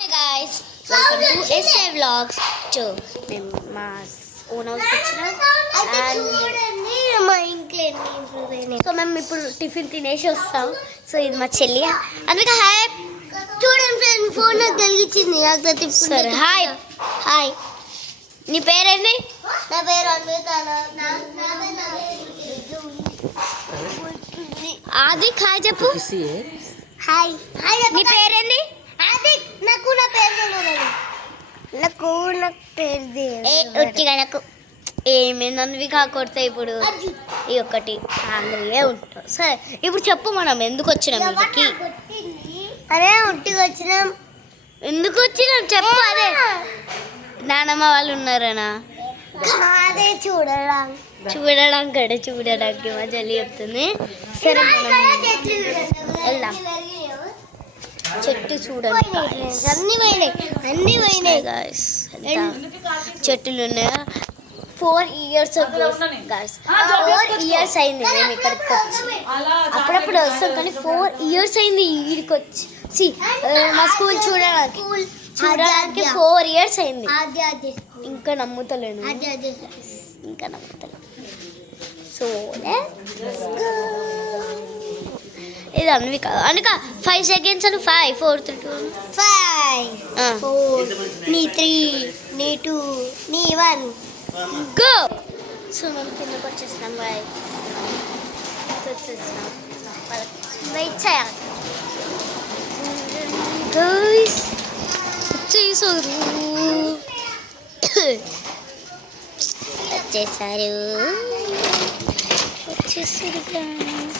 Hey guys, welcome to SA Vlogs. మేము మా own హౌస్కి వచ్చినాం సో మేము ఇప్పుడు టిఫిన్ తినేసి వస్తాం. సో ఇది మా చెల్లి అందుకే హాయ్ చూడండి ఫ్రెండ్ ఫోన్ నాకు కలిగించింది. సరే హాయ్ హాయ్. నీ పేరేంటి? నా పేరు అన్విత. ఆది హాయ్ చెప్పు. Hi hi. నీ పేరేంటి? ఆది నాకు నా పేరు తెలియదు. నాకు ఒట్టిగా నాకు ఏమేందనివి కాకొడతాయి. ఇప్పుడు ఈ ఒక్కటి ఆంధ్రయే ఉంటాం. సరే ఇప్పుడు చెప్పు మనం ఎందుకు వచ్చినాం ఇంటికి? అదే ఒట్టిగా వచ్చినాం. ఎందుకు వచ్చినాం చెప్పు. అదే నానమ్మ వాళ్ళు ఉన్నారనా? అదే చూడడానికి మా చెల్లి చెప్తుంది. సరే మనం వెళ్దాం. చెట్టు చూడండి అన్ని పోయినాయి గాయస్. చెట్టులు ఉన్నాయా? 4 years గాయస్. 4 years అయింది మేము ఇక్కడికి వచ్చి. అప్పుడప్పుడు వస్తాం కానీ 4 years అయింది ఈడికి వచ్చి. మా స్కూల్ చూడడానికి 4 years అయింది. ఇంకా నమ్ముతలేను. సో ఇది అన్విక. అనుక 5 seconds అని 5 4 3 2 5 4 నీ 3 నీ 2 నీ 1 గో. సో మేము కిందకి వచ్చేస్తాం. వెయిట్ చేయాలి గైస్. వచ్చేసారు గైస్.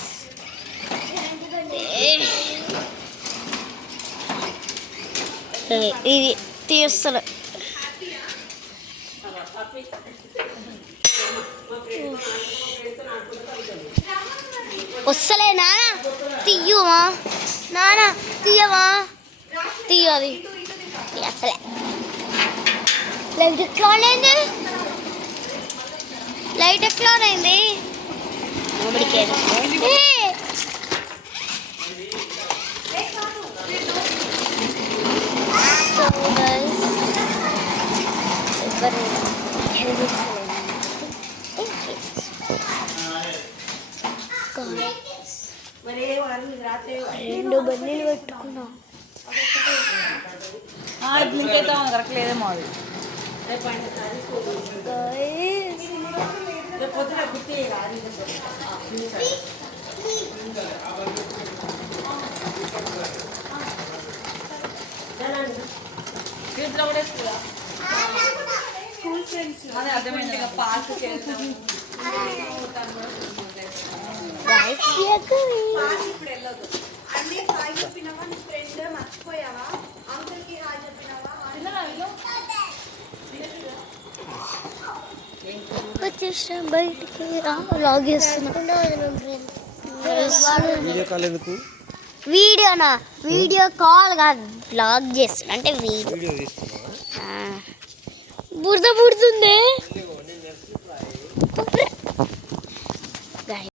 ఇది తీస్తలే. వస్తలే నానా తీయవా? నానా తీయవా? తీయది అసలే. లైట్ ఎట్లా అయింది? లైట్ ఎట్లా అయింది? రెండు బండిలు పెట్టుకున్నా. కరెక్ట్లేదేమో అది. స్కూల్ ఫ్రెండ్స్ అదే అర్థమైంది. పార్క్ వెళ్తాం. ఇప్పుడు వెళ్ళదు. అన్నీ హాయ్ చెప్పినావా? నీ ఫ్రెండ్ మర్చిపోయావా? అంకుల్కి హాయ్ చెప్పినావా? వచ్చేసిన బయటికి వ్లాగ్ చేస్తున్నా. వీడియోనా? వీడియో కాల్ కాదు, వ్లాగ్ చేస్తున్నా. అంటే వీడియో బురద పుడుతుంది.